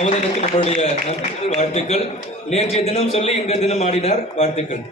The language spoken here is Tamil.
அவதற்கு நம்மளுடைய வாழ்த்துக்கள். நேற்றைய தினம் சொல்லி இன்றைய தினம் ஆடினார் வாழ்த்துக்கள்.